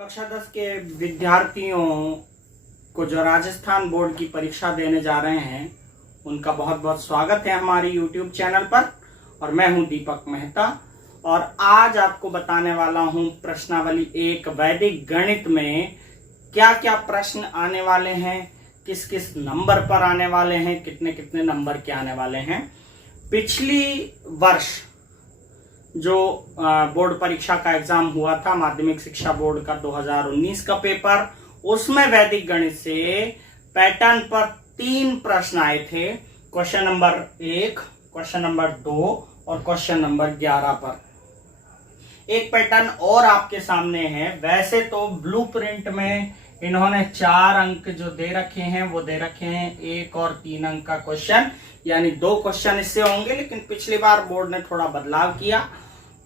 कक्षा 10 के विद्यार्थियों को जो राजस्थान बोर्ड की परीक्षा देने जा रहे हैं उनका बहुत बहुत स्वागत है हमारे YouTube चैनल पर। और मैं हूं दीपक मेहता और आज आपको बताने वाला हूं प्रश्नावली 1 वैदिक गणित में क्या क्या प्रश्न आने वाले हैं, किस किस नंबर पर आने वाले हैं, कितने कितने नंबर के आने वाले हैं। पिछली वर्ष जो बोर्ड परीक्षा का एग्जाम हुआ था, माध्यमिक शिक्षा बोर्ड का 2019 का पेपर, उसमें वैदिक गणित से पैटर्न पर 3 प्रश्न आए थे। क्वेश्चन नंबर 1, क्वेश्चन नंबर 2 और क्वेश्चन नंबर 11 पर। एक पैटर्न और आपके सामने है। वैसे तो ब्लूप्रिंट में इन्होंने 4 अंक जो दे रखे हैं वो दे रखे हैं 1 और 3 अंक का क्वेश्चन, यानी 2 क्वेश्चन इससे होंगे। लेकिन पिछली बार बोर्ड ने थोड़ा बदलाव किया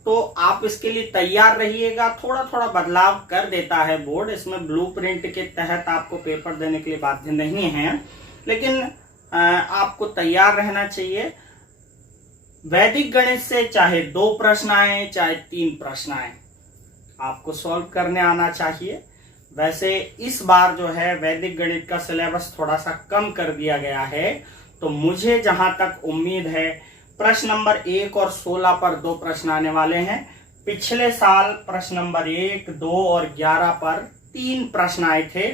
तो आप इसके लिए तैयार रहिएगा। थोड़ा थोड़ा बदलाव कर देता है बोर्ड, इसमें ब्लूप्रिंट के तहत आपको पेपर देने के लिए बाध्य नहीं है, लेकिन आपको तैयार रहना चाहिए। वैदिक गणित से चाहे 2 प्रश्न आए चाहे 3 प्रश्न आए, आपको सॉल्व करने आना चाहिए। वैसे इस बार जो है वैदिक गणित का सिलेबस थोड़ा सा कम कर दिया गया है, तो मुझे जहां तक उम्मीद है प्रश्न नंबर 1 और 16 पर 2 प्रश्न आने वाले हैं। पिछले साल प्रश्न नंबर 1, 2 और 11 पर 3 प्रश्न आए थे।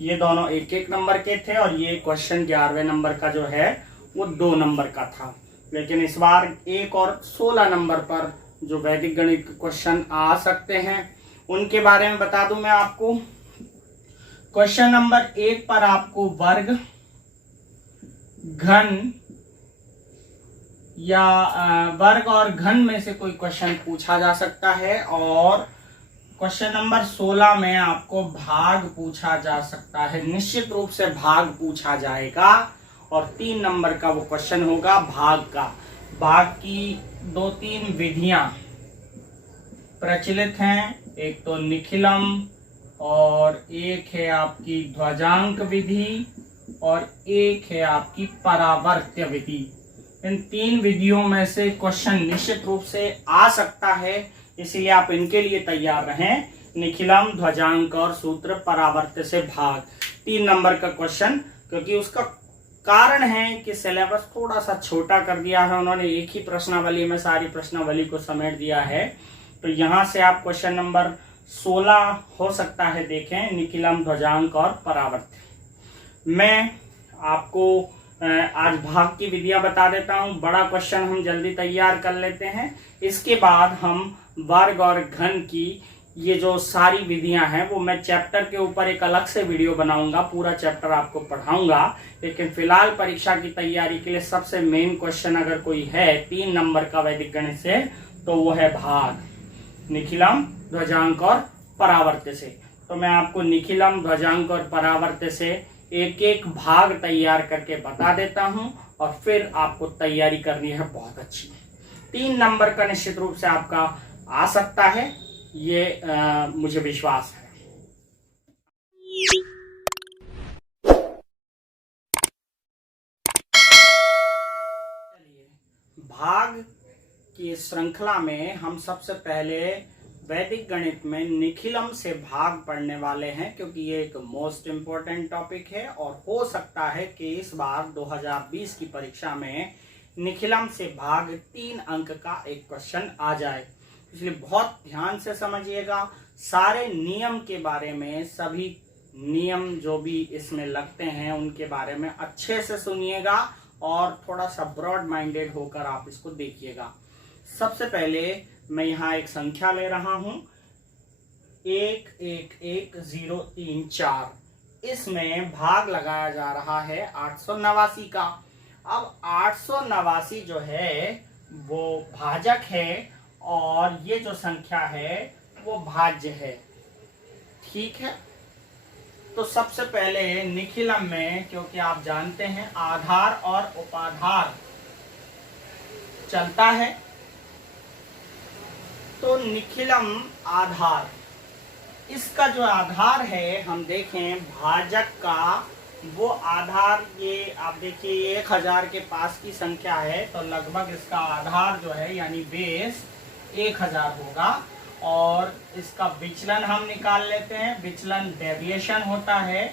ये दोनों 1-1 नंबर के थे और ये क्वेश्चन 11वें नंबर का जो है वो 2 नंबर का था। लेकिन इस बार 1 और 16 नंबर पर जो वैदिक गणित के क्वेश्चन आ सकते हैं उनके बारे में बता दूं मैं आपको। क्वेश्चन नंबर 1 पर आपको वर्ग, घन या वर्ग और घन में से कोई क्वेश्चन पूछा जा सकता है, और क्वेश्चन नंबर 16 में आपको भाग पूछा जा सकता है। निश्चित रूप से भाग पूछा जाएगा और 3 नंबर का वो क्वेश्चन होगा भाग का। भाग की 2-3 विधियां प्रचलित हैं, एक तो निखिलम और एक है आपकी ध्वजांक विधि और एक है आपकी परावर्त्य विधि। इन 3 विधियों में से क्वेश्चन निश्चित रूप से आ सकता है, इसलिए आप इनके लिए तैयार रहें। निखिलम, ध्वजांक और सूत्र, परावर्त्य से भाग, 3 नंबर का क्वेश्चन। क्योंकि उसका कारण है कि सिलेबस थोड़ा सा छोटा कर दिया है उन्होंने, एक ही प्रश्नावली में सारी प्रश्नावली को समेट दिया है। तो यहां से आप क्वेश्चन नंबर 16 हो सकता है देखें, निखिलम, ध्वजांक और परावर्त्य। मैं आपको आज भाग की विधियां बता देता हूं। बड़ा क्वेश्चन हम जल्दी तैयार कर लेते हैं, इसके बाद हम वर्ग और घन की ये जो सारी विधियां हैं वो मैं चैप्टर के ऊपर एक अलग से वीडियो बनाऊंगा, पूरा चैप्टर आपको पढ़ाऊंगा। लेकिन फिलहाल परीक्षा की तैयारी के लिए सबसे मेन क्वेश्चन अगर कोई है 3 नंबर का वैदिक गणित से, तो वो है भाग, निखिलम, ध्वजांक और परावर्त्य से। तो मैं आपको निखिलम, ध्वजांक और परावर्त्य से एक एक भाग तैयार करके बता देता हूं और फिर आपको तैयारी करनी है बहुत अच्छी। 3 नंबर का निश्चित रूप से आपका आ सकता है, ये मुझे विश्वास है। चलिए, भाग की श्रृंखला में हम सबसे पहले वैदिक गणित में निखिलम से भाग पढ़ने वाले हैं, क्योंकि ये एक मोस्ट इम्पोर्टेंट टॉपिक है और हो सकता है कि इस बार 2020 की परीक्षा में निखिलम से भाग 3 अंक का एक क्वेश्चन आ जाए। इसलिए बहुत ध्यान से समझिएगा, सारे नियम के बारे में, सभी नियम जो भी इसमें लगते हैं उनके बारे में अच्छे से सुनिएगा और थोड़ा सा ब्रॉड माइंडेड होकर आप इसको देखिएगा। सबसे पहले मैं यहाँ एक संख्या ले रहा हूं 111034। इसमें भाग लगाया जा रहा है 889 का। अब 889 जो है वो भाजक है और ये जो संख्या है वो भाज्य है, ठीक है। तो सबसे पहले निखिलम में, क्योंकि आप जानते हैं आधार और उपाधार चलता है, तो निखिलम आधार, इसका जो आधार है हम देखें भाजक का, वो आधार ये आप देखिए 1000 के पास की संख्या है, तो लगभग इसका आधार जो है यानी बेस 1000 होगा। और इसका विचलन हम निकाल लेते हैं। विचलन डेविएशन होता है,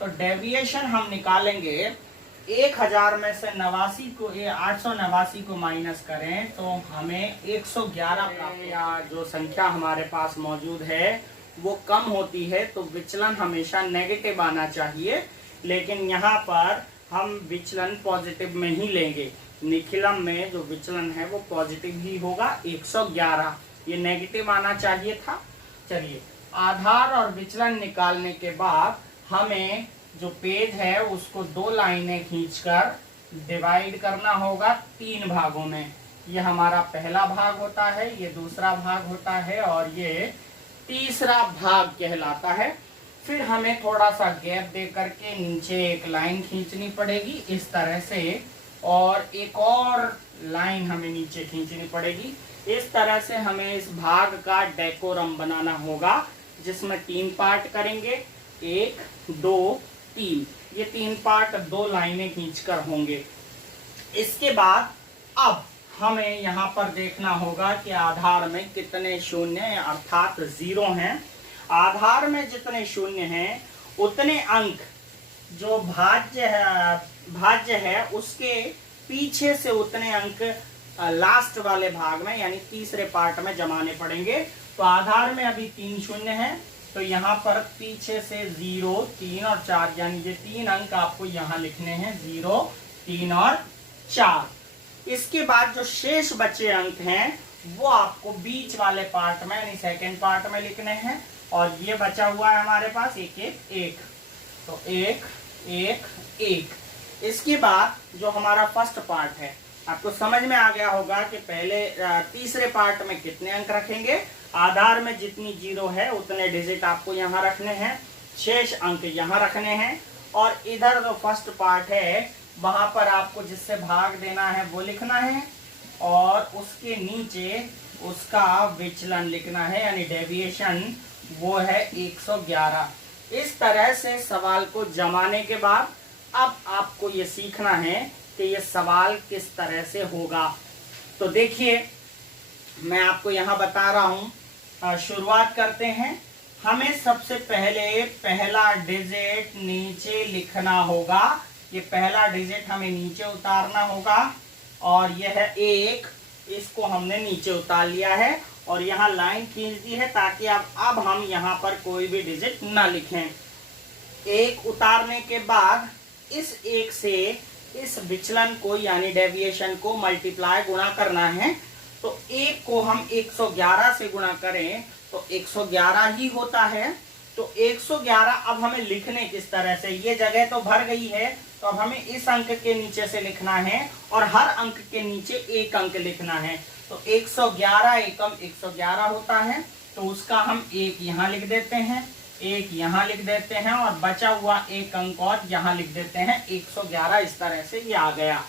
तो डेविएशन हम निकालेंगे। 1000 में से 889 को माइनस करें तो हमें 111 प्राप्त, या जो संख्या हमारे पास मौजूद है वो कम होती है तो विचलन हमेशा नेगेटिव आना चाहिए, लेकिन यहाँ पर हम विचलन पॉजिटिव में ही लेंगे। निखिलम में जो विचलन है वो पॉजिटिव ही होगा, 111, ये नेगेटिव आना चाहिए था। चलिए, आधार और विचलन निकालने के बाद हमें जो पेज है उसको 2 लाइनें खींचकर डिवाइड करना होगा 3 भागों में। ये हमारा पहला भाग होता है, ये दूसरा भाग होता है और ये तीसरा भाग कहलाता है। फिर हमें थोड़ा सा गैप दे करके नीचे एक लाइन खींचनी पड़ेगी इस तरह से, और एक और लाइन हमें नीचे खींचनी पड़ेगी। इस तरह से हमें इस भाग का डेकोरम बनाना होगा, जिसमें 3 पार्ट करेंगे, 1 2 3। ये 3 पार्ट 2 लाइनें खींचकर होंगे। इसके बाद अब हमें यहाँ पर देखना होगा कि आधार में कितने शून्य अर्थात 0 हैं। आधार में जितने शून्य हैं उतने अंक जो भाज्य है उसके पीछे से उतने अंक लास्ट वाले भाग में यानी तीसरे पार्ट में जमाने पड़ेंगे। तो आधार में अभी 3 शून्य हैं, तो यहाँ पर पीछे से 0 3 और 4 यानी ये 3 अंक आपको यहाँ लिखने हैं, 0 3 और 4। इसके बाद जो शेष बचे अंक हैं वो आपको बीच वाले पार्ट में यानी सेकेंड पार्ट में लिखने हैं, और ये बचा हुआ है हमारे पास 1 1 1, तो 1 1 1। इसके बाद जो हमारा फर्स्ट पार्ट है, आपको समझ में आ गया होगा कि पहले तीसरे पार्ट में कितने अंक रखेंगे। आधार में जितनी 0 है उतने डिजिट आपको यहाँ रखने हैं, शेष अंक यहाँ रखने हैं, और इधर जो फर्स्ट पार्ट है वहां पर आपको जिससे भाग देना है वो लिखना है, और उसके नीचे उसका विचलन लिखना है यानी डेविएशन, वो है 111। इस तरह से सवाल को जमाने के बाद अब आपको ये सीखना है कि ये सवाल किस तरह से होगा। तो देखिए, मैं आपको यहाँ बता रहा हूँ। शुरुआत करते हैं। हमें सबसे पहले पहला डिजिट नीचे लिखना होगा। ये पहला डिजिट हमें नीचे उतारना होगा, और यह है 1, इसको हमने नीचे उतार लिया है, और यहाँ लाइन खींच दी है ताकि अब हम यहाँ पर कोई भी डिजिट ना लिखें। 1 उतारने के बाद इस 1 से इस विचलन को यानी डेविएशन को मल्टीप्लाई गुणा करना है। तो 1 को हम 111 से गुणा करें तो 111 ही होता है। तो 111 अब हमें लिखने किस तरह से, ये जगह तो भर गई है, तो अब हमें इस अंक के नीचे से लिखना है और हर अंक के नीचे 1 अंक लिखना है। तो 111 एकम 111 होता है, तो उसका हम 1 यहाँ लिख देते हैं, 1 यहाँ लिख देते हैं, और बचा हुआ 1 अंक और यहाँ लिख देते हैं 111। इस तरह से ये आ गया।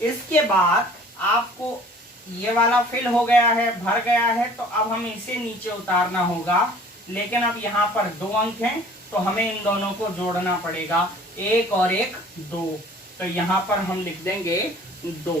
इसके बाद आपको ये वाला फिल हो गया है, भर गया है, तो अब हमें इसे नीचे उतारना होगा, लेकिन अब यहाँ पर 2 अंक हैं तो हमें इन दोनों को जोड़ना पड़ेगा, 1 और 1 2। तो यहाँ पर हम लिख देंगे 2।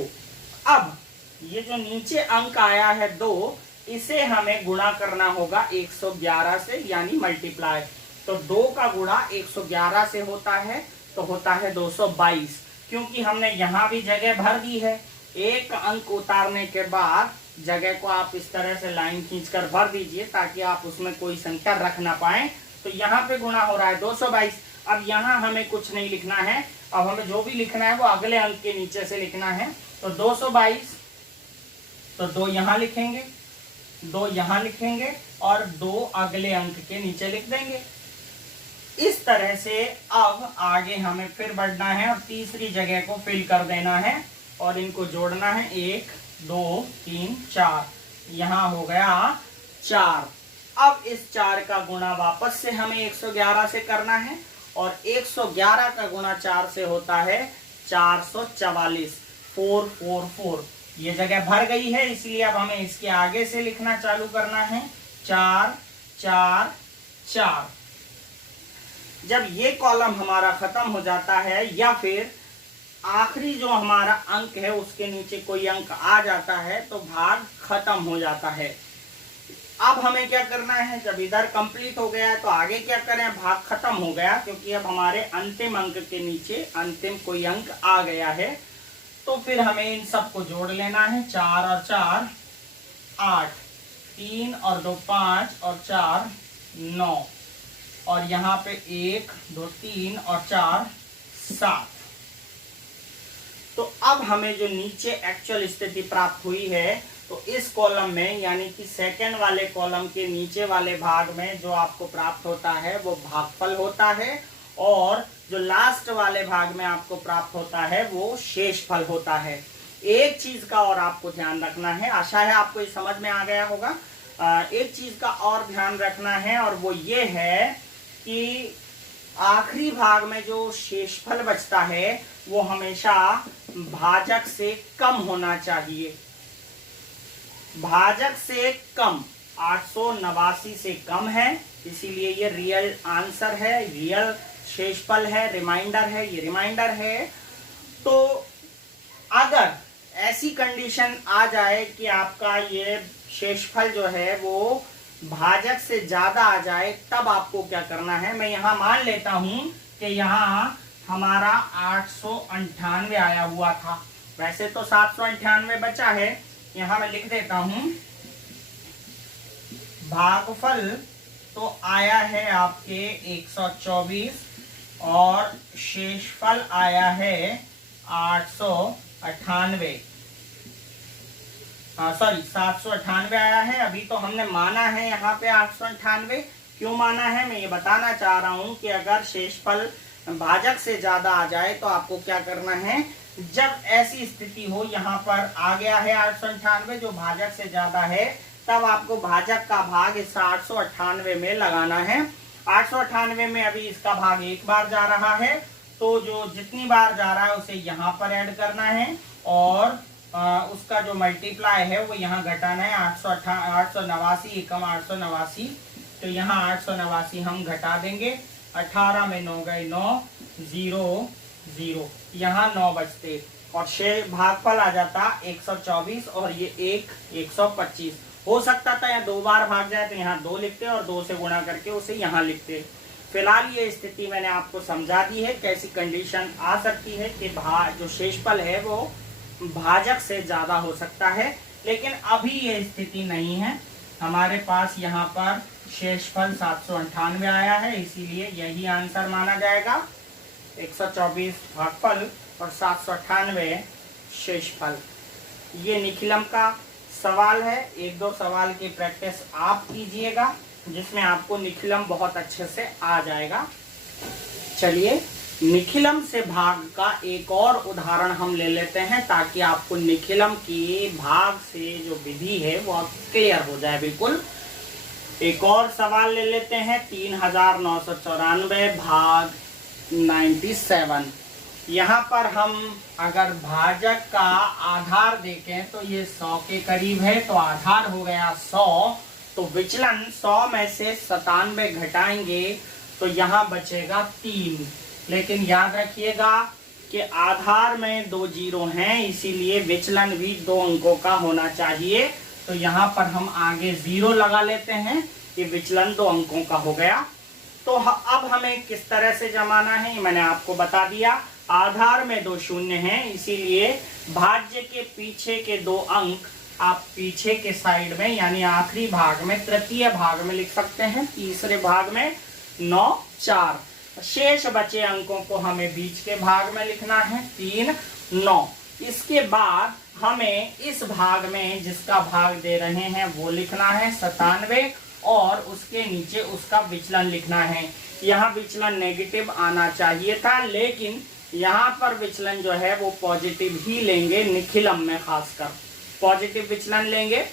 अब ये जो नीचे अंक आया है 2, इसे हमें गुणा करना होगा 111 से यानी मल्टीप्लाई। तो 2 का गुणा 111 से होता है, तो होता है 222। क्योंकि हमने यहाँ भी जगह भर दी है, 1 अंक उतारने के बाद जगह को आप इस तरह से लाइन खींचकर भर दीजिए ताकि आप उसमें कोई संख्या रख ना पाए। तो यहाँ पे गुणा हो रहा है 222। अब यहाँ हमें कुछ नहीं लिखना है, अब हमें जो भी लिखना है वो अगले अंक के नीचे से लिखना है। तो 222, तो 2 यहाँ लिखेंगे, 2 यहाँ लिखेंगे, और 2 अगले अंक के नीचे लिख देंगे। इस तरह से अब आगे हमें फिर बढ़ना है और तीसरी जगह को फिल कर देना है और इनको जोड़ना है, 1 2 3 4, यहाँ हो गया 4। अब इस 4 का गुणा वापस से हमें 111 से करना है, और 111 का गुणा 4 से होता है 444, 444। ये जगह भर गई है, इसलिए अब हमें इसके आगे से लिखना चालू करना है, 4 4 4। जब ये कॉलम हमारा खत्म हो जाता है या फिर आखिरी जो हमारा अंक है उसके नीचे कोई अंक आ जाता है तो भाग खत्म हो जाता है। अब हमें क्या करना है, जब इधर कंप्लीट हो गया है तो आगे क्या करें, भाग खत्म हो गया क्योंकि अब हमारे अंतिम अंक के नीचे अंतिम कोई अंक आ गया है। तो फिर हमें इन सबको जोड़ लेना है। 4 और 4 8, 3 और 2 5 और 4 9, और यहाँ पे 1 2 3 और 4 7। तो अब हमें जो नीचे एक्चुअल स्थिति प्राप्त हुई है, तो इस कॉलम में यानी कि सेकंड वाले कॉलम के नीचे वाले भाग में जो आपको प्राप्त होता है वो भागफल होता है, और जो लास्ट वाले भाग में आपको प्राप्त होता है वो शेषफल होता है। एक चीज का और आपको ध्यान रखना है, आशा है आपको ये समझ में आ गया होगा। एक चीज का और ध्यान रखना है, और वो ये है कि आखिरी भाग में जो शेषफल बचता है वो हमेशा भाजक से कम होना चाहिए। भाजक से कम 889 से कम है, इसीलिए ये रियल आंसर है, रियल शेषफल है, रिमाइंडर है, ये रिमाइंडर है। तो अगर ऐसी कंडीशन आ जाए कि आपका ये शेषफल जो है वो भाजक से ज्यादा आ जाए, तब आपको क्या करना है, मैं यहां मान लेता हूं कि यहां हमारा 898 आया हुआ था, वैसे तो 798 बचा है। यहां मैं लिख देता हूं भागफल तो आया है आपके 124 और शेषफल आया है 898, सॉरी 798 आया है। अभी तो हमने माना है यहाँ पे 898। क्यों माना है मैं ये बताना चाह रहा हूँ कि अगर शेषफल भाजक से ज्यादा आ जाए तो आपको क्या करना है, जब ऐसी स्थिति हो, यहाँ पर आ गया है 898 जो भाजक से ज्यादा है, तब आपको भाजक का भाग इस 898 में लगाना है। 898 में अभी इसका भाग एक बार जा रहा है, तो जो जितनी बार जा रहा है उसे यहाँ पर ऐड करना है, और उसका जो मल्टीप्लाई है वो यहाँ घटाना है। 889 एकम 889, तो यहाँ 889 हम घटा देंगे। 18 में 9 गए 9, 0 0, यहाँ 9 बचते, और शेष भागफल आ जाता 124, और ये 125। हो सकता था यहाँ 2 बार भाग जाए तो यहाँ 2 लिखते और 2 से गुणा करके उसे यहाँ लिखते। फिलहाल ये स्थिति मैंने आपको समझा दी है, कैसी कंडीशन आ सकती है कि जो शेषफल है वो भाजक से ज्यादा हो सकता है, लेकिन अभी ये स्थिति नहीं है। हमारे पास यहाँ पर शेषफल 798 आया है, इसीलिए यही आंसर माना जाएगा। 124 भागफल और 798 शेषफल। ये निखिलम का सवाल है। 1-2 सवाल की प्रैक्टिस आप कीजिएगा, जिसमें आपको निखिलम बहुत अच्छे से आ जाएगा। चलिए निखिलम से भाग का एक और उदाहरण हम ले लेते हैं, ताकि आपको निखिलम की भाग से जो विधि है वो क्लियर हो जाए बिल्कुल। एक और सवाल ले लेते हैं। 3994 भाग 97। यहाँ पर हम अगर भाजक का आधार देखें तो ये 100 के करीब है, तो आधार हो गया 100, तो विचलन 100 में से 97 घटाएंगे तो यहाँ बचेगा 3। लेकिन याद रखिएगा कि आधार में 2 जीरो हैं, इसीलिए विचलन भी 2 अंकों का होना चाहिए। तो यहाँ पर हम आगे 0 लगा लेते हैं, ये विचलन 2 अंकों का हो गया। तो अब हमें किस तरह से जमाना है मैंने आपको बता दिया। आधार में 2 शून्य हैं, इसीलिए भाज्य के पीछे के 2 अंक आप पीछे के साइड में यानी आखिरी भाग में, तृतीय भाग में लिख सकते हैं। तीसरे भाग में 9 4, शेष बचे अंकों को हमें बीच के भाग में लिखना है 3 9। इसके बाद हमें इस भाग में जिसका भाग दे रहे हैं वो लिखना है 97, और उसके नीचे उसका विचलन लिखना है। यहाँ विचलन नेगेटिव आना चाहिए था, लेकिन यहाँ पर विचलन जो है वो पॉजिटिव ही लेंगे, निखिलम में खासकर पॉजिटिव विचलन लेंगे।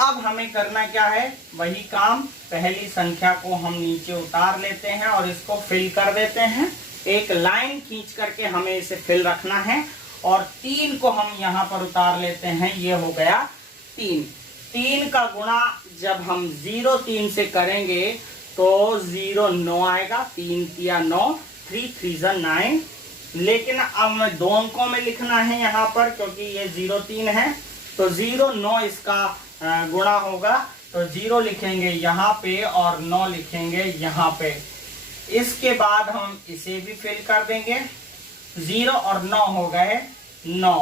अब हमें करना क्या है, वही काम, पहली संख्या को हम नीचे उतार लेते हैं और इसको फिल कर देते हैं। एक लाइन खींच करके हमें इसे फिल रखना है, और 3 को हम यहाँ पर उतार लेते हैं। ये हो गया 3। 3 का गुणा जब हम 0 3 से करेंगे तो 0 9 आएगा। 3 तिया 9, 3 3 9। लेकिन अब मैं 2 अंकों में लिखना है यहाँ पर, क्योंकि ये 0 3 है, तो 0 9 इसका गुणा होगा। तो 0 लिखेंगे यहाँ पे और 9 लिखेंगे यहाँ पे। इसके बाद हम इसे भी फिल कर देंगे। 0 और 9 हो गए 9।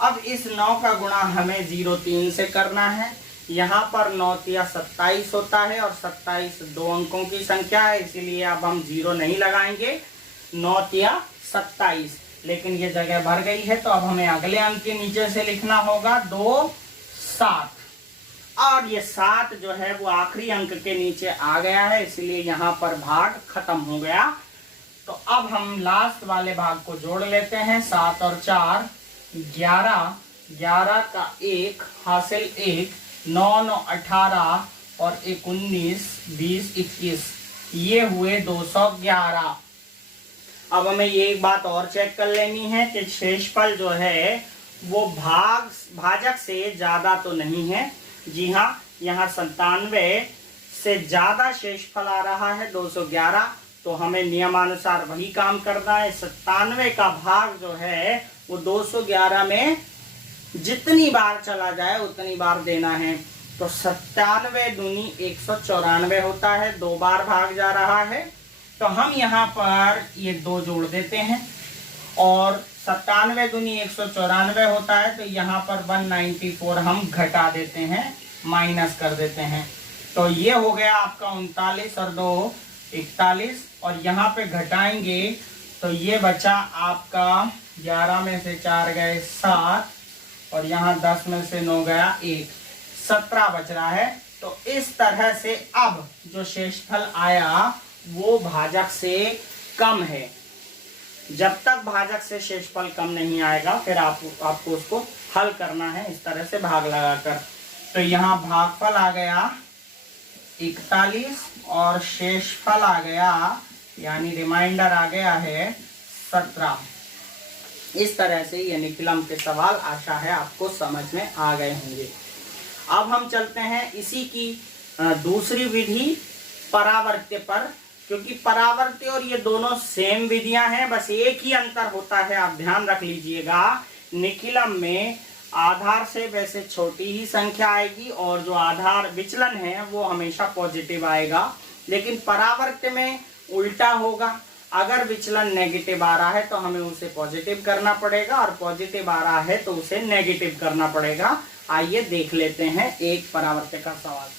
अब इस 9 का गुणा हमें 0 3 से करना है। यहाँ पर 9 तिया 27 होता है और 27 दो अंकों की संख्या है, इसीलिए अब हम 0 नहीं लगाएंगे। 9 तिया 27, लेकिन ये जगह भर गई है, तो अब हमें अगले अंक के नीचे से लिखना होगा 2 7। और ये 7 जो है वो आखिरी अंक के नीचे आ गया है, इसलिए यहाँ पर भाग खत्म हो गया। तो अब हम लास्ट वाले भाग को जोड़ लेते हैं। 7 और 4 11, 11 का 1 हासिल 1, 9 9 18 और 1 19 20 21, ये हुए 211। अब हमें ये एक बात और चेक कर लेनी है कि शेषफल जो है वो भाजक से ज्यादा तो नहीं है। जी हाँ, यहाँ 97 से ज्यादा शेषफल आ रहा है 211, तो हमें नियमानुसार वही काम करना है। 97 का भाग जो है वो 211 में जितनी बार चला जाए उतनी बार देना है। तो 97 दूनी 194 होता है, 2 बार भाग जा रहा है, तो हम यहाँ पर ये 2 जोड़ देते हैं। और 97 दूनी 194 होता है, तो यहाँ पर 194 हम घटा देते हैं, माइनस कर देते हैं। तो ये हो गया आपका 39 और 2 41, और यहाँ पे घटाएंगे तो ये बचा आपका 11 में से 4 गए 7, और यहाँ 10 में से 9 गया 1, 17 बच रहा है। तो इस तरह से अब जो शेषफल आया वो भाजक से कम है। जब तक भाजक से शेषफल कम नहीं आएगा फिर आपको उसको हल करना है, इस तरह से भाग लगाकर। तो यहाँ भागफल आ गया 41 और शेषफल आ गया, यानी रिमाइंडर आ गया है 17। इस तरह से ये निकलम के सवाल आशा है आपको समझ में आ गए होंगे। अब हम चलते हैं इसी की दूसरी विधि परावर्त्य पर, क्योंकि परावर्त्य और ये दोनों सेम विधियां हैं, बस एक ही अंतर होता है, आप ध्यान रख लीजिएगा। निखिलम में आधार से वैसे छोटी ही संख्या आएगी और जो आधार विचलन है वो हमेशा पॉजिटिव आएगा, लेकिन परावर्त्य में उल्टा होगा। अगर विचलन नेगेटिव आ रहा है तो हमें उसे पॉजिटिव करना पड़ेगा, और पॉजिटिव आ रहा है तो उसे नेगेटिव करना पड़ेगा। आइए देख लेते हैं एक परावर्त्य का सवाल।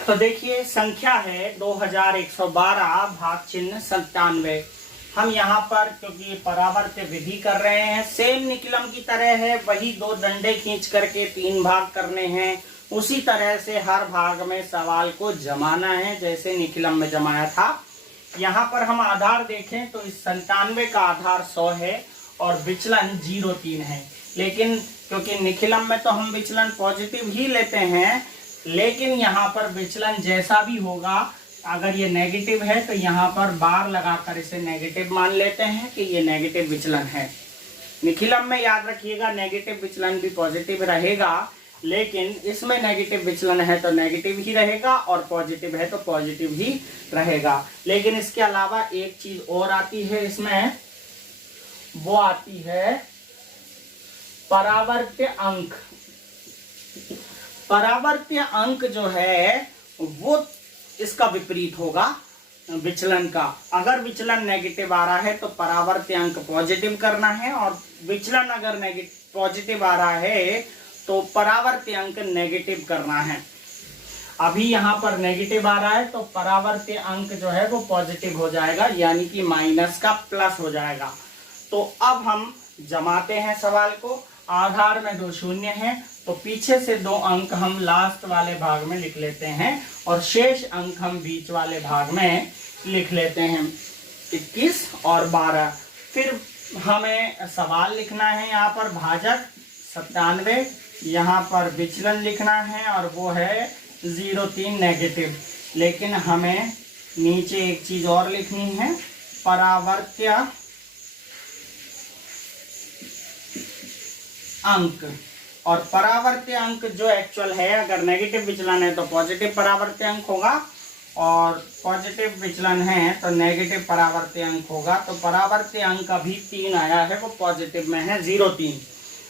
तो देखिए संख्या है 2112 भाग चिन्ह 97। हम यहाँ पर क्योंकि परावर्त्य विधि कर रहे हैं, सेम निकलम की तरह है, वही 2 डंडे खींच करके 3 भाग करने हैं, उसी तरह से हर भाग में सवाल को जमाना है जैसे निकलम में जमाया था। यहाँ पर हम आधार देखें तो इस 97 का आधार 100 है और विचलन 0,3 है, लेकिन क्योंकि निखिलम में तो हम विचलन पॉजिटिव ही लेते हैं, लेकिन यहाँ पर विचलन जैसा भी होगा, अगर ये नेगेटिव है तो यहाँ पर बार लगाकर इसे नेगेटिव मान लेते हैं कि ये नेगेटिव विचलन है। निखिलम में याद रखिएगा नेगेटिव विचलन भी पॉजिटिव रहेगा, लेकिन इसमें नेगेटिव विचलन है तो नेगेटिव ही रहेगा और पॉजिटिव है तो पॉजिटिव ही रहेगा। लेकिन इसके अलावा एक चीज और आती है इसमें, वो आती है परावर्त्य अंक। परावर्त्य अंक जो है वो इसका विपरीत होगा विचलन का। अगर विचलन नेगेटिव आ रहा है तो परावर्त्य अंक पॉजिटिव करना है, और विचलन अगर पॉजिटिव आ रहा है तो परावर्त्य अंक नेगेटिव करना है। अभी यहाँ पर नेगेटिव आ रहा है तो परावर्त्य अंक जो है वो पॉजिटिव हो जाएगा, यानी कि माइनस का प्लस हो जाएगा। तो अब हम जमाते हैं सवाल को। आधार में 2 शून्य हैं तो पीछे से 2 अंक हम लास्ट वाले भाग में लिख लेते हैं और शेष अंक हम बीच वाले भाग में लिख लेते हैं 21 और 12। फिर हमें सवाल लिखना है, यहाँ पर भाजक 97, यहाँ पर विचलन लिखना है और वो है 0,3 नेगेटिव। लेकिन हमें नीचे एक चीज और लिखनी है, परावर्त्य अंक। और परावर्त्य अंक जो एक्चुअल है, अगर नेगेटिव विचलन है तो पॉजिटिव परावर्त्य अंक होगा, और पॉजिटिव विचलन है तो नेगेटिव परावर्त्य अंक होगा। तो परावर्त्य अंक अभी 3 आया है, वो पॉजिटिव में है 0, 3।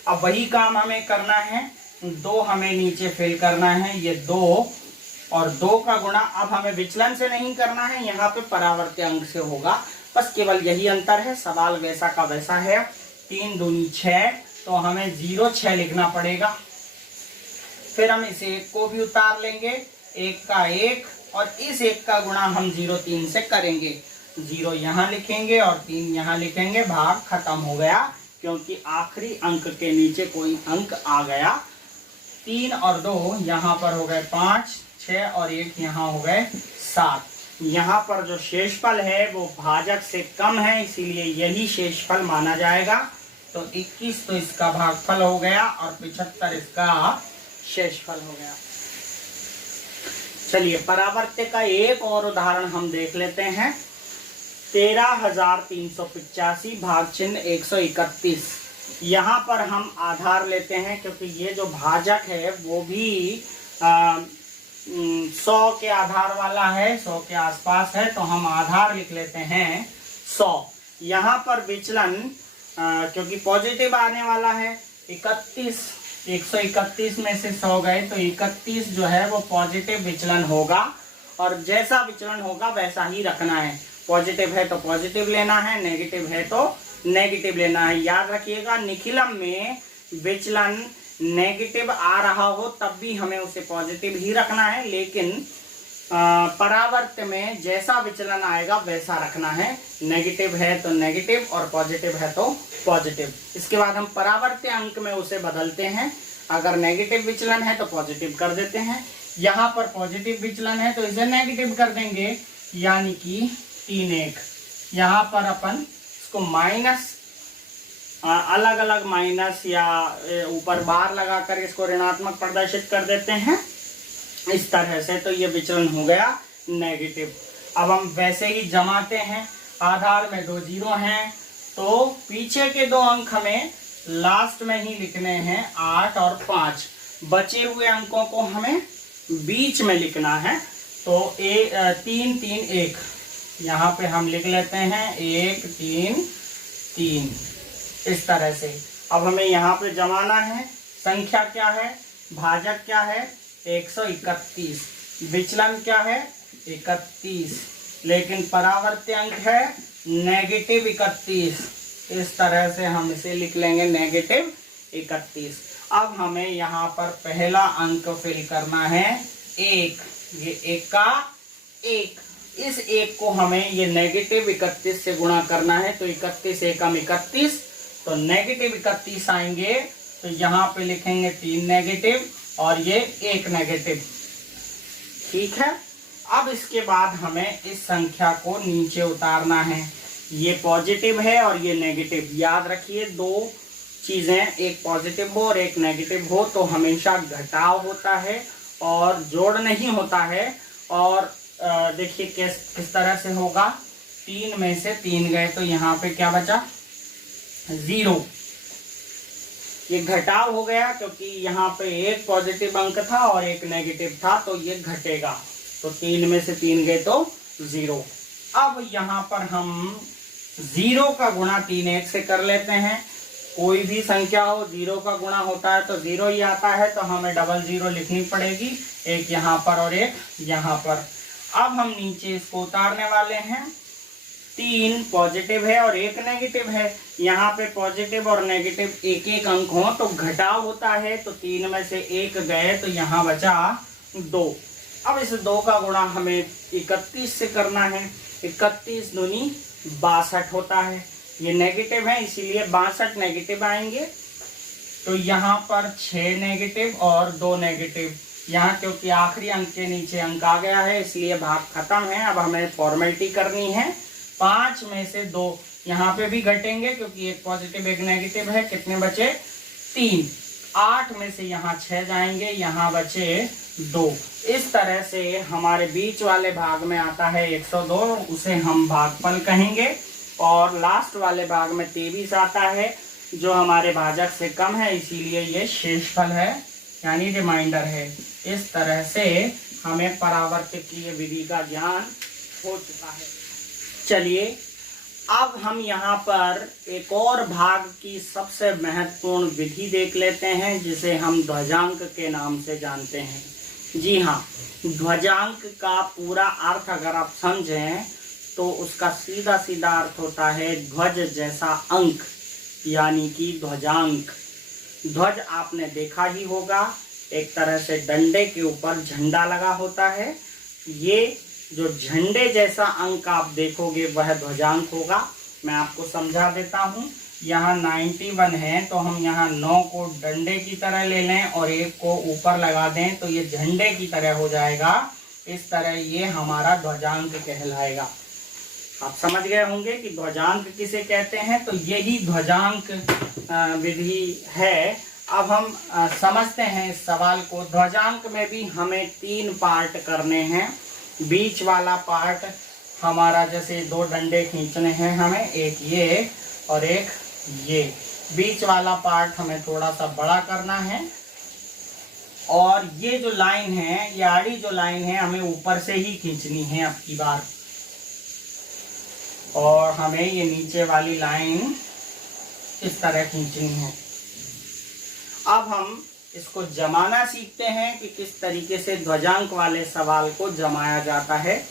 अब वही काम हमें करना है, 2 हमें नीचे फिल करना है, ये 2 और 2 का गुणा अब हमें विचलन से नहीं करना है, यहाँ पे परावर्त्य अंक से होगा। बस केवल यही अंतर है, सवाल वैसा का वैसा है। 3 दूनी 6, तो हमें 0, 6 लिखना पड़ेगा। फिर हम इस 1 को भी उतार लेंगे, 1 का 1, और इस 1 का गुणा हम 0, 3 से करेंगे। 0 यहाँ लिखेंगे और 3 यहाँ लिखेंगे, भाग खत्म हो गया, क्योंकि आखिरी अंक के नीचे कोई अंक आ गया। 3 और 2 यहाँ पर हो गए 5, 6 और 1 यहाँ हो गए 7। यहाँ पर जो शेषफल है वो भाजक से कम है, इसीलिए यही शेषफल माना जाएगा। तो 21 तो इसका भागफल हो गया और 75 इसका शेषफल हो गया। चलिए परावर्त्य का एक और उदाहरण हम देख लेते हैं। 13,385 भाग चिन्ह 131। यहाँ पर हम आधार लेते हैं, क्योंकि ये जो भाजक है वो भी 100 के आधार वाला है, 100 के आसपास है, तो हम आधार लिख लेते हैं 100। यहाँ पर विचलन क्योंकि पॉजिटिव आने वाला है, 31, 131 में से 100 गए तो 31 जो है वो पॉजिटिव विचलन होगा, और जैसा विचलन होगा वैसा ही रखना है। पॉजिटिव है तो पॉजिटिव लेना है, नेगेटिव है तो नेगेटिव लेना है। याद रखिएगा, निखिलम में विचलन नेगेटिव आ रहा हो तब भी हमें उसे पॉजिटिव ही रखना है, लेकिन परावर्त्य में जैसा विचलन आएगा वैसा रखना है। नेगेटिव है तो नेगेटिव और पॉजिटिव है तो पॉजिटिव। इसके बाद हम परावर्त्य अंक में उसे बदलते हैं। अगर नेगेटिव विचलन है तो पॉजिटिव कर देते हैं, यहाँ पर पॉजिटिव विचलन है तो इसे नेगेटिव कर देंगे, यानी कि 3, 1। यहाँ पर अपन इसको माइनस, अलग अलग माइनस या ऊपर बार लगाकर इसको ऋणात्मक प्रदर्शित कर देते हैं इस तरह से, तो ये विचलन हो गया नेगेटिव। अब हम वैसे ही जमाते हैं, आधार में 2 0 हैं, तो पीछे के 2 अंक हमें लास्ट में ही लिखने हैं, 8 और 5। बचे हुए अंकों को हमें बीच में लिखना है, तो 3 3 1 यहाँ पे हम लिख लेते हैं 1 3 3 इस तरह से। अब हमें यहाँ पे जमाना है, संख्या क्या है, भाजक क्या है 131, विचलन क्या है 31, लेकिन परावर्त्य अंक है नेगेटिव 31। इस तरह से हम इसे लिख लेंगे नेगेटिव 31। अब हमें यहाँ पर पहला अंक फिल करना है 1, ये 1 का 1। इस 1 को हमें ये नेगेटिव 31 से गुणा करना है, तो 31 एकम 31, तो नेगेटिव 31 आएंगे, तो यहाँ पे लिखेंगे 3 नेगेटिव और ये 1 नेगेटिव। ठीक है, अब इसके बाद हमें इस संख्या को नीचे उतारना है। ये पॉजिटिव है और ये नेगेटिव। याद रखिए, 2 चीजें, एक पॉजिटिव हो और एक नेगेटिव हो तो हमेशा घटाव होता है और जोड़ नहीं होता है। और देखिए किस तरह से होगा, 3 में से 3 गए तो यहाँ पे क्या बचा 0। ये घटाव हो गया क्योंकि यहाँ पे एक पॉजिटिव अंक था और एक नेगेटिव था, तो ये घटेगा, तो 3 में से 3 गए तो 0। अब यहाँ पर हम 0 का गुणा 3 1 से कर लेते हैं। कोई भी संख्या हो 0 का गुणा होता है तो 0 ही आता है, तो हमें 00 लिखनी पड़ेगी, एक यहाँ पर और एक यहाँ पर। अब हम नीचे इसको उतारने वाले हैं। 3 पॉजिटिव है और 1 नेगेटिव है। यहाँ पे पॉजिटिव और नेगेटिव एक एक अंक हो तो घटाव होता है, तो 3 में से 1 गए तो यहाँ बचा 2। अब इस 2 का गुणा हमें 31 से करना है। 31 दूनी 62 होता है। ये नेगेटिव है इसीलिए 62 नेगेटिव आएंगे, तो यहाँ पर 6 नेगेटिव और 2 नेगेटिव। यहाँ क्योंकि आखिरी अंक के नीचे अंक आ गया है इसलिए भाग खत्म है। अब हमें फॉर्मेलिटी करनी है। 5 में से 2 यहाँ पे भी घटेंगे क्योंकि एक पॉजिटिव एक नेगेटिव है। कितने बचे 3। 8 में से यहाँ 6 जाएंगे, यहाँ बचे 2। इस तरह से हमारे बीच वाले भाग में आता है 102, उसे हम भागफल कहेंगे। और लास्ट वाले भाग में 23 आता है, जो हमारे भाजक से कम है, इसीलिए ये शेषफल है यानी रिमाइंडर है। इस तरह से हमें परावर्तकीय विधि का ज्ञान हो चुका है। चलिए अब हम यहाँ पर एक और भाग की सबसे महत्वपूर्ण विधि देख लेते हैं, जिसे हम ध्वजांक के नाम से जानते हैं। जी हाँ, ध्वजांक का पूरा अर्थ अगर आप समझें तो उसका सीधा सीधा अर्थ होता है ध्वज जैसा अंक, यानी कि ध्वजांक। ध्वज आपने देखा ही होगा, एक तरह से डंडे के ऊपर झंडा लगा होता है। ये जो झंडे जैसा अंक आप देखोगे वह ध्वजांक होगा। मैं आपको समझा देता हूँ। यहाँ 91 है तो हम यहाँ 9 को डंडे की तरह ले लें और 1 को ऊपर लगा दें तो ये झंडे की तरह हो जाएगा। इस तरह ये हमारा ध्वजांक कहलाएगा। आप समझ गए होंगे कि ध्वजांक किसे कहते हैं, तो यही ध्वजांक विधि है। अब हम समझते हैं इस सवाल को। ध्वजांक में भी हमें 3 पार्ट करने हैं। बीच वाला पार्ट हमारा, जैसे 2 डंडे खींचने हैं हमें, एक ये और एक ये। बीच वाला पार्ट हमें थोड़ा सा बड़ा करना है और ये जो लाइन है, ये आड़ी जो लाइन है, हमें ऊपर से ही खींचनी है अब की बार। और हमें ये नीचे वाली लाइन इस तरह खींचनी है। अब हम इसको जमाना सीखते हैं कि किस तरीके से ध्वजांक वाले सवाल को जमाया जाता है।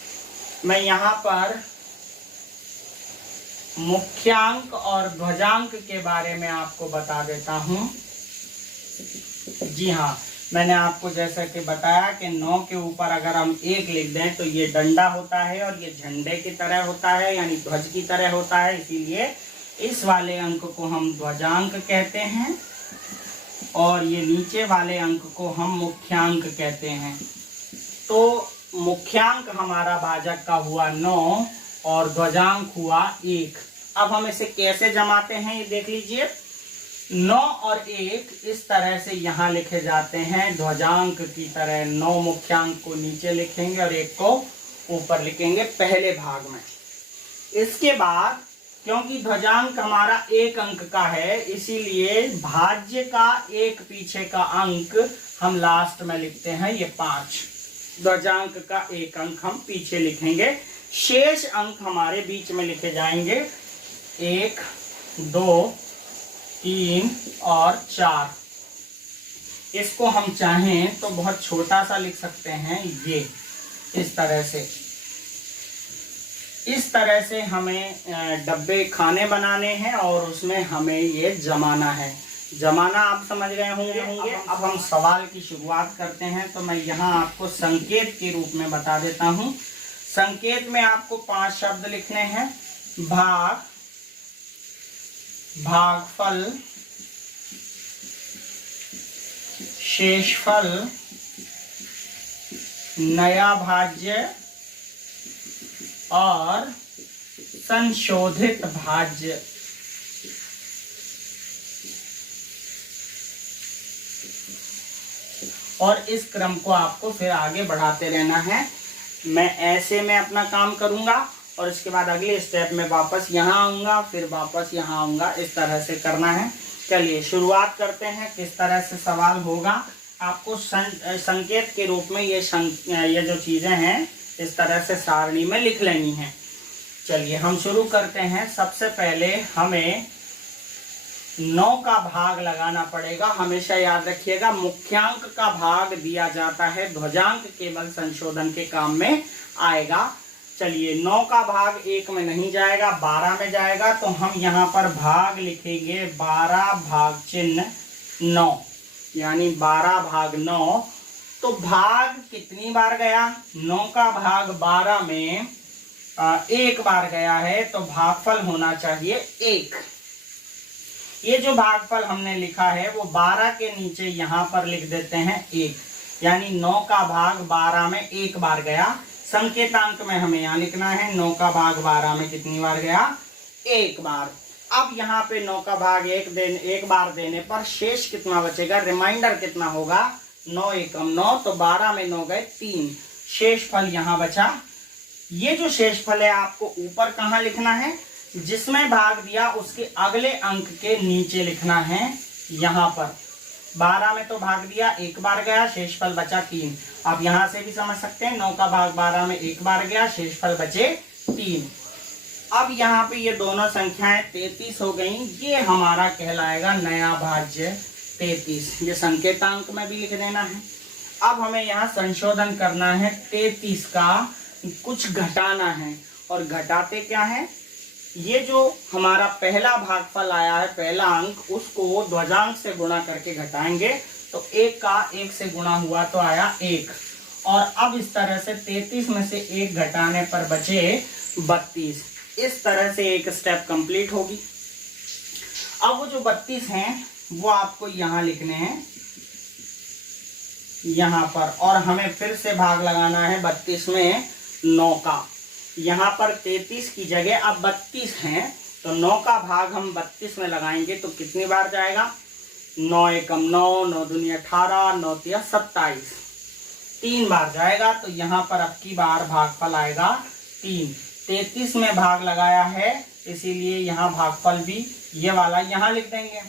मैं यहाँ पर मुख्यांक और ध्वजांक के बारे में आपको बता देता हूँ। जी हाँ, मैंने आपको जैसा कि बताया कि 9 के ऊपर अगर हम 1 लिख दें तो ये डंडा होता है और ये झंडे की तरह होता है, यानी ध्वज की तरह होता है। इसीलिए इस वाले अंक को हम ध्वजांक कहते हैं और ये नीचे वाले अंक को हम मुख्यांक कहते हैं। तो मुख्यांक हमारा भाजक का हुआ 9 और ध्वजांक हुआ 1। अब हम इसे कैसे जमाते हैं ये देख लीजिए। 9 और 1 इस तरह से यहाँ लिखे जाते हैं ध्वजांक की तरह। 9 मुख्यांक को नीचे लिखेंगे और 1 को ऊपर लिखेंगे पहले भाग में। इसके बाद क्योंकि ध्वजांक हमारा 1 अंक का है, इसीलिए भाज्य का 1 पीछे का अंक हम लास्ट में लिखते हैं, ये 5। ध्वजांक का 1 अंक हम पीछे लिखेंगे, शेष अंक हमारे बीच में लिखे जाएंगे 1, 2, 3 और 4। इसको हम चाहें तो बहुत छोटा सा लिख सकते हैं, ये इस तरह से। इस तरह से हमें डब्बे खाने बनाने हैं और उसमें हमें ये जमाना है। जमाना आप समझ गए होंगे। अब हम सवाल की शुरुआत करते हैं। तो मैं यहाँ आपको संकेत के रूप में बता देता हूँ। संकेत में आपको 5 शब्द लिखने हैं। भाग, भागफल, शेषफल, नया भाज्य और संशोधित भाज्य। और इस क्रम को आपको फिर आगे बढ़ाते रहना है। मैं ऐसे में अपना काम करूंगा और इसके बाद अगले स्टेप में वापस यहाँ आऊंगा, फिर वापस यहाँ आऊंगा। इस तरह से करना है। चलिए शुरुआत करते हैं किस तरह से सवाल होगा। आपको संकेत के रूप में ये जो चीजें हैं इस तरह से सारणी में लिख लेनी है। चलिए हम शुरू करते हैं। सबसे पहले हमें 9 का भाग लगाना पड़ेगा। हमेशा याद रखिएगा, मुख्यांक का भाग दिया जाता है, ध्वजांक केवल संशोधन के काम में आएगा। चलिए 9 का भाग 1 में नहीं जाएगा, 12 में जाएगा। तो हम यहाँ पर भाग लिखेंगे 12 भाग चिन्ह 9, यानी 12 भाग 9। तो भाग कितनी बार गया? 9 का भाग 12 में 1 बार गया है, तो भागफल होना चाहिए 1। ये जो भागफल हमने लिखा है वो 12 के नीचे यहाँ पर लिख देते हैं 1, यानी 9 का भाग 12 में 1 बार गया। संकेतांक में हमें यहाँ लिखना है 9 का भाग 12 में कितनी बार गया? 1 बार। अब यहाँ पे 9 का भाग 1 बार देने पर शेष कितना बचेगा? रिमाइंडर कितना होगा? 9 एकम 9, तो 12 में 9 गए 3। शेष फल यहाँ बचा। ये जो शेष फल है आपको ऊपर कहाँ लिखना है? जिसमें भाग दिया उसके अगले अंक के नीचे लिखना है। यहाँ पर 12 में तो भाग दिया, एक बार गया, शेषफल बचा 3। आप यहां से भी समझ सकते हैं 9 का भाग 12 में एक बार गया, शेषफल बचे 3। अब यहाँ पे ये दोनों संख्याएं 33 हो गई। ये हमारा कहलाएगा नया भाज्य 33। ये संकेतांक में भी लिख देना है। अब हमें यहाँ संशोधन करना है, 33 का कुछ घटाना है। और घटाते क्या है, ये जो हमारा पहला भागफल आया है, पहला अंक, उसको ध्वजांक से गुणा करके घटाएंगे। तो 1 का 1 से गुणा हुआ तो आया 1। और अब इस तरह से 33 में से 1 घटाने पर बचे 32। इस तरह से एक स्टेप कंप्लीट होगी। अब वो जो 32 हैं वो आपको यहाँ लिखने हैं, यहाँ पर। और हमें फिर से भाग लगाना है 32 में 9 का। यहाँ पर 33 की जगह अब 32 हैं, तो 9 का भाग हम 32 में लगाएंगे तो कितनी बार जाएगा, 9 एकम 9, 9 दूनी 18, 9 तिया 27, 3 बार जाएगा। तो यहाँ पर अब की बार भागफल आएगा 3। 33 में भाग लगाया है, इसीलिए यहाँ भागफल भी ये वाला यहाँ लिख देंगे।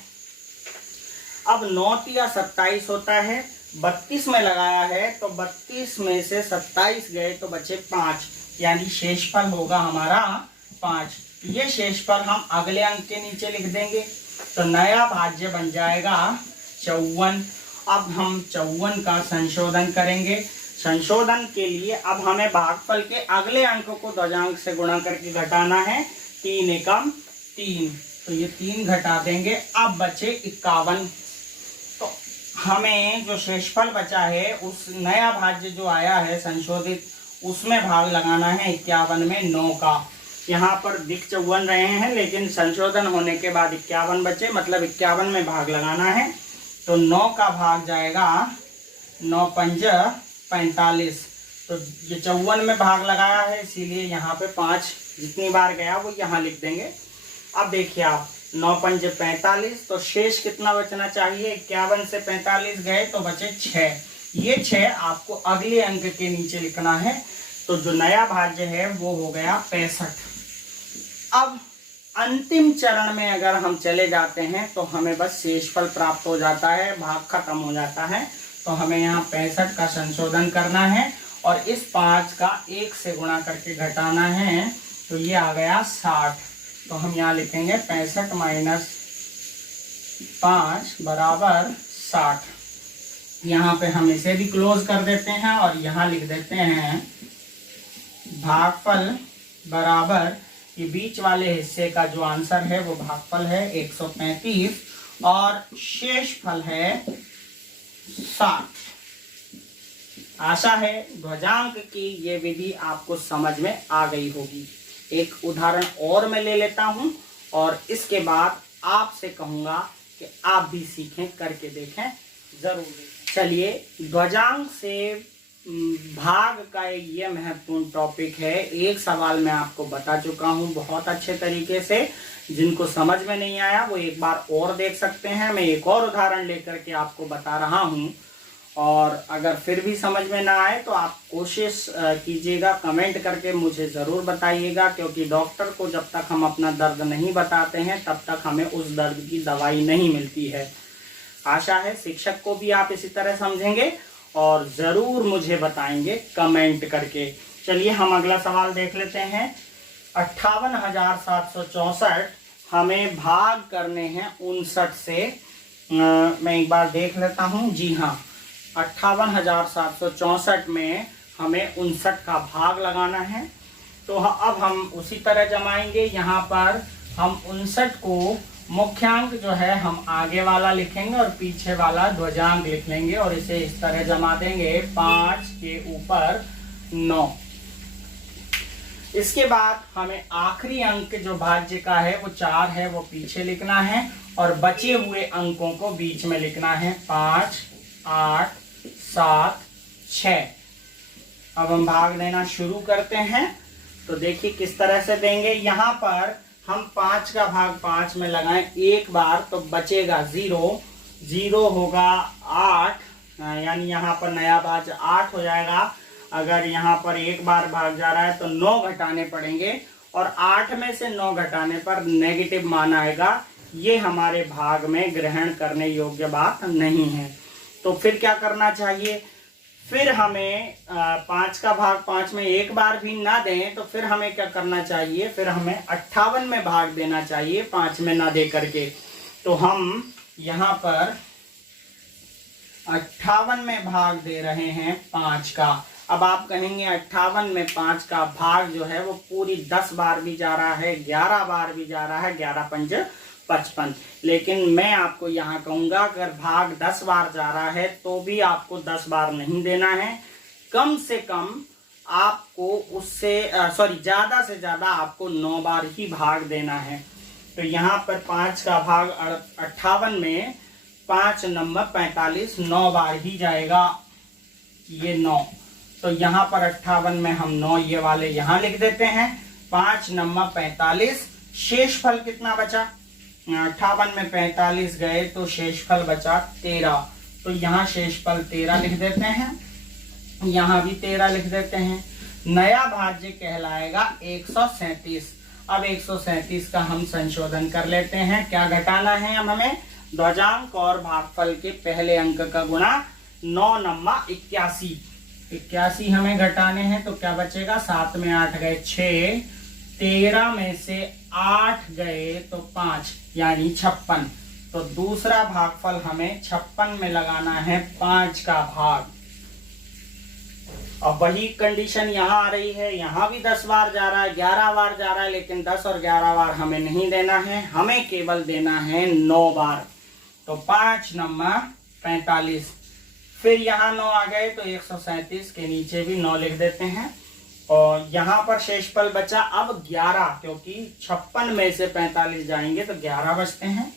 अब 9 तिया 27 होता है, 32 में लगाया है, तो 32 में से 27 गए तो बचे 5, यानी शेषफल होगा हमारा 5। ये शेषफल हम अगले अंक के नीचे लिख देंगे, तो नया भाज्य बन जाएगा 54। अब हम 54 का संशोधन करेंगे। संशोधन के लिए अब हमें भागफल के अगले अंक को ध्वजांक से गुणा करके घटाना है। 3 एकम 3, तो ये 3 घटा देंगे, अब बचे 51। तो हमें जो शेषफल बचा है, उस नया भाज्य जो आया है संशोधित, उसमें भाग लगाना है 51 में 9 का। यहाँ पर दिख 54 रहे हैं, लेकिन संशोधन होने के बाद 51 बचे, मतलब 51 में भाग लगाना है। तो 9 का भाग जाएगा 9 पंज 45। तो ये 54 में भाग लगाया है, इसीलिए यहाँ पे 5 जितनी बार गया वो यहाँ लिख देंगे। अब देखिए आप, 9 पंज 45, तो शेष कितना बचना चाहिए, 51 से 45 गए तो बचे 6। ये 6 आपको अगले अंक के नीचे लिखना है। तो जो नया भाज्य है वो हो गया 65। अब अंतिम चरण में अगर हम चले जाते हैं तो हमें बस शेषफल प्राप्त हो जाता है, भाग खत्म हो जाता है। तो हमें यहाँ 65 का संशोधन करना है और इस 5 का 1 से गुणा करके घटाना है, तो ये आ गया 60। तो हम यहाँ लिखेंगे 65 माइनस 5 बराबर 60। यहाँ पे हम इसे भी क्लोज कर देते हैं और यहाँ लिख देते हैं भागफल बराबर, ये बीच वाले हिस्से का जो आंसर है वो भागफल है 135 और शेषफल है 60। आशा है ध्वजांक की ये विधि आपको समझ में आ गई होगी। एक उदाहरण और मैं ले लेता हूं और इसके बाद आपसे कहूंगा कि आप भी सीखें, करके देखें, जरूर देखें। चलिए, ध्वजांक से भाग का ये महत्वपूर्ण टॉपिक है। एक सवाल मैं आपको बता चुका हूं बहुत अच्छे तरीके से। जिनको समझ में नहीं आया वो एक बार और देख सकते हैं। मैं एक और उदाहरण लेकर के आपको बता रहा हूं, और अगर फिर भी समझ में ना आए तो आप कोशिश कीजिएगा, कमेंट करके मुझे ज़रूर बताइएगा, क्योंकि डॉक्टर को जब तक हम अपना दर्द नहीं बताते हैं तब तक हमें उस दर्द की दवाई नहीं मिलती है। आशा है शिक्षक को भी आप इसी तरह समझेंगे और ज़रूर मुझे बताएंगे कमेंट करके। चलिए हम अगला सवाल देख लेते हैं। 58,764 हमें भाग करने हैं 59 से। मैं एक बार देख लेता हूं। जी हाँ, 58,764 में हमें 59 का भाग लगाना है। तो अब हम उसी तरह जमाएंगे। यहाँ पर हम 59 को मुख्यांक जो है हम आगे वाला लिखेंगे और पीछे वाला ध्वजांक लिख लेंगे और इसे इस तरह जमा देंगे 5 के ऊपर 9। इसके बाद हमें आखिरी अंक जो भाज्य का है वो 4 है, वो पीछे लिखना है और बचे हुए अंकों को बीच में लिखना है। 5, 8, 7, 6। अब हम भाग देना शुरू करते हैं। तो देखिए किस तरह से देंगे। यहाँ पर हम 5 का भाग 5 में लगाएं एक बार तो बचेगा 0। 0 होगा 8, यानी यहाँ पर नया भाज्य 8 हो जाएगा। अगर यहाँ पर एक बार भाग जा रहा है तो 9 घटाने पड़ेंगे और 8 में से 9 घटाने पर नेगेटिव मान आएगा। ये हमारे भाग में ग्रहण करने योग्य बात नहीं है। तो फिर क्या करना चाहिए? फिर हमें 5 का भाग 5 में एक बार भी ना दें तो फिर हमें क्या करना चाहिए? फिर हमें 58 में भाग देना चाहिए 5 में ना दे करके। तो हम यहाँ पर 58 में भाग दे रहे हैं 5 का। अब आप कहेंगे 58 में 5 का भाग जो है वो पूरी 10 बार भी जा रहा है, 11 बार भी जा रहा है, 11 पंच 55। लेकिन मैं आपको यहाँ कहूंगा अगर भाग 10 बार जा रहा है तो भी आपको 10 बार नहीं देना है। कम से कम आपको ज्यादा से ज्यादा आपको 9 बार ही भाग देना है। तो यहाँ पर 5 का भाग 58 में 5 नंबर 45, 9 बार ही जाएगा, ये 9। तो यहाँ पर 58 में हम 9 ये वाले यहाँ लिख देते हैं। 5 नंबर 45, शेष फल कितना बचा? 58 में 45 गए तो शेषफल बचा 13। तो यहाँ शेषफल 13 लिख देते हैं, यहाँ भी 13 लिख देते हैं। नया भाज्य कहलाएगा 137। अब 137 का हम संशोधन कर लेते हैं। क्या घटाना है? अब हमें ध्वजांक और भागफल के पहले अंक का गुणा। 9 नम्मा 81 हमें घटाने हैं। तो क्या बचेगा? 7 में 8 गए 6, 13 में से 8 गए तो 5 यानी 56। तो दूसरा भागफल हमें 56 में लगाना है 5 का भाग। अब वही कंडीशन यहाँ आ रही है, यहाँ भी 10 बार जा रहा है, 11 बार जा रहा है, लेकिन 10 और 11 बार हमें नहीं देना है, हमें केवल देना है 9 बार। तो 5 नंबर 45, फिर यहाँ 9 आ गए तो 137 के नीचे भी 9 लिख देते हैं। और यहाँ पर शेषफल बचा अब 11, क्योंकि 56 में से 45 जाएंगे तो 11 बचते हैं।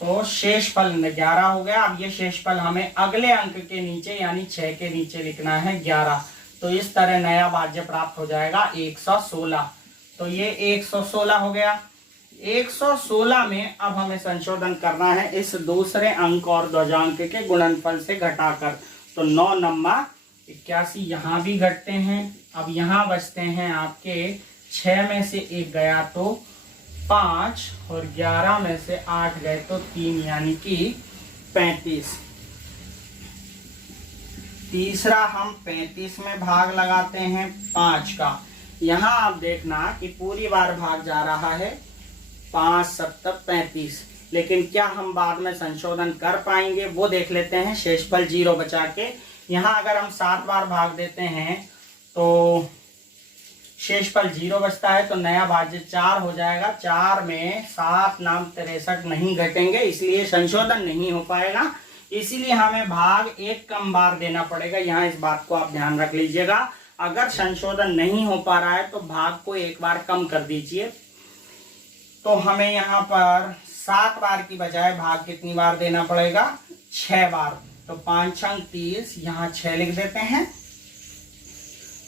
तो शेषफल 11 हो गया। अब ये शेषफल हमें अगले अंक के नीचे यानी 6 के नीचे लिखना है 11। तो इस तरह नया भाज्य प्राप्त हो जाएगा 116। तो ये 116 हो गया। 116 में अब हमें संशोधन करना है इस दूसरे अंक और ध्वजांक के गुणनफल से घटाकर। तो 9 नम्मा 81 यहाँ भी घटते हैं। अब यहाँ बचते हैं आपके 6 में से 1 गया तो 5 और 11 में से 8 गए तो 3 यानी कि 35। तीसरा हम 35 में भाग लगाते हैं 5 का। यहाँ आप देखना कि पूरी बार भाग जा रहा है 5 7 35, लेकिन क्या हम बाद में संशोधन कर पाएंगे वो देख लेते हैं। शेषफल 0 बचा के यहाँ अगर हम 7 बार भाग देते हैं तो शेषफल 0 बचता है, तो नया भाज्य 4 हो जाएगा। 4 में 7 नाम 63 नहीं घटेंगे, इसलिए संशोधन नहीं हो पाएगा। इसीलिए हमें भाग 1 कम बार देना पड़ेगा। यहाँ इस बात को आप ध्यान रख लीजिएगा। अगर संशोधन नहीं हो पा रहा है तो भाग को 1 बार कम कर दीजिए। तो हमें यहाँ पर 7 बार की बजाय भाग कितनी बार देना पड़ेगा? 6 बार। तो 5 छंग 30, यहाँ 6 लिख देते हैं।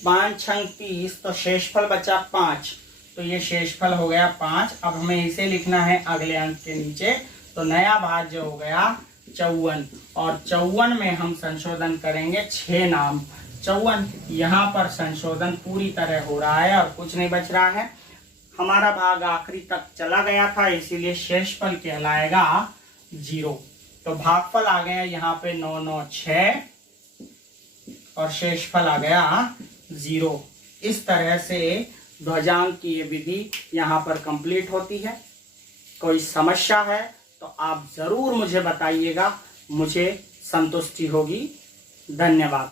5 छंग 30, तो शेषफल बचा 5, तो ये शेषफल हो गया 5। अब हमें इसे लिखना है अगले अंक के नीचे। तो नया भाज्य हो गया 54, और 54 में हम संशोधन करेंगे 6 नाम 54। यहाँ पर संशोधन पूरी तरह हो रहा है और कुछ नहीं बच रहा है। हमारा भाग आखिरी तक चला गया था, इसीलिए शेषफल कहलाएगा 0। तो भागफल आ गया यहाँ पे 9 9 6 और शेषफल आ गया 0। इस तरह से ध्वजांक की ये विधि यहाँ पर कंप्लीट होती है। कोई समस्या है तो आप जरूर मुझे बताइएगा, मुझे संतुष्टि होगी। धन्यवाद।